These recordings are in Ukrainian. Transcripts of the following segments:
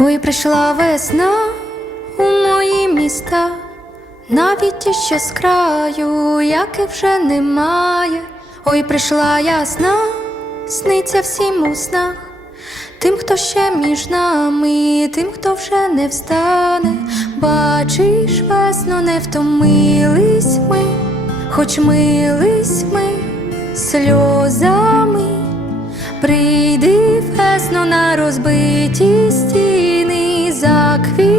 Ой, прийшла весна у мої міста, навіть ті, що з краю, яких вже немає. Ой, прийшла ясна, сниться всім у снах, тим, хто ще між нами, тим, хто вже не встане. Бачиш, весно, не втомились ми, хоч мились ми сльозами. Прийди весно на розбиті стіни,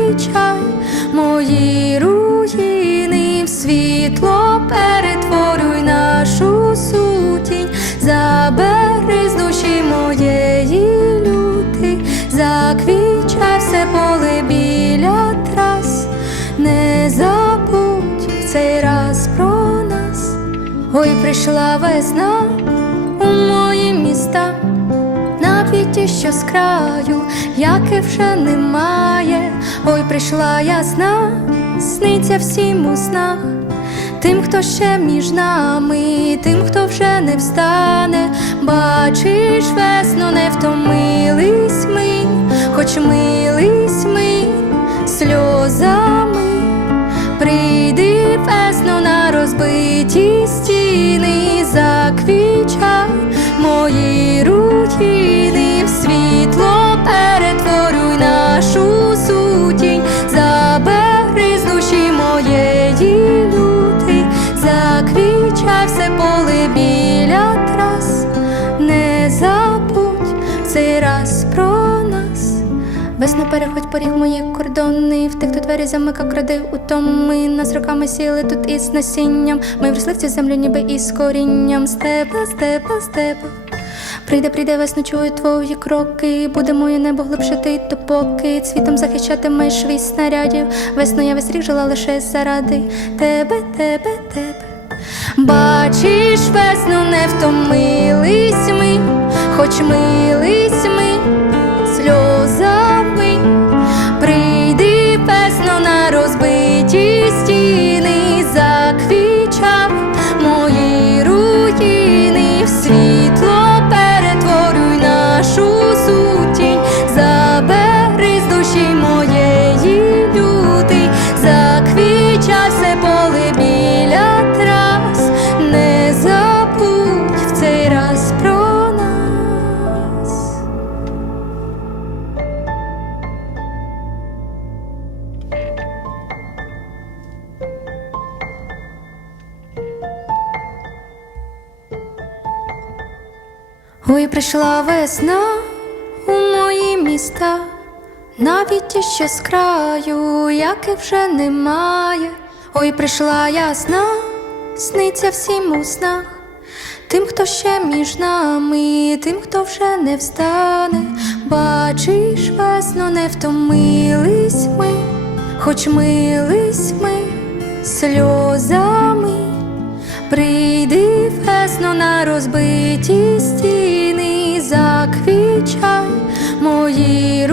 заквічай мої руїни, в світло перетворюй нашу сутінь, забери з душі моєї люти, заквічай все поле біля трас, не забудь в цей раз про нас. Ой, прийшла весна що з краю, яких вже немає. Ой, прийшла ясна, сниться всім у снах, тим, хто ще між нами, тим, хто вже не встане. Бачиш, весну не втомились ми, хоч мились Весно переходь поріг мої кордони, в тих, хто двері замика, кради утоми. Нас роками сіли тут із насінням. Ми вросли в цю землю, ніби із корінням. Степа, степа, степа. Прийде, прийде весно, чую твої кроки. Буде моє небо глибше ти допоки цвітом захищатимеш від снарядів. Весно я весь рік жила лише заради тебе, тебе, тебе. Бачиш, весно не втомились Ой, прийшла весна у мої міста, навіть ті, що з краю, яких вже немає. Ой, прийшла ясна, сниться всім у снах, тим, хто ще між нами, тим, хто вже не встане. Бачиш, весно, не втомились ми, хоч мились ми сльозами. Прийди весно на розбиті стіни, заквічай мої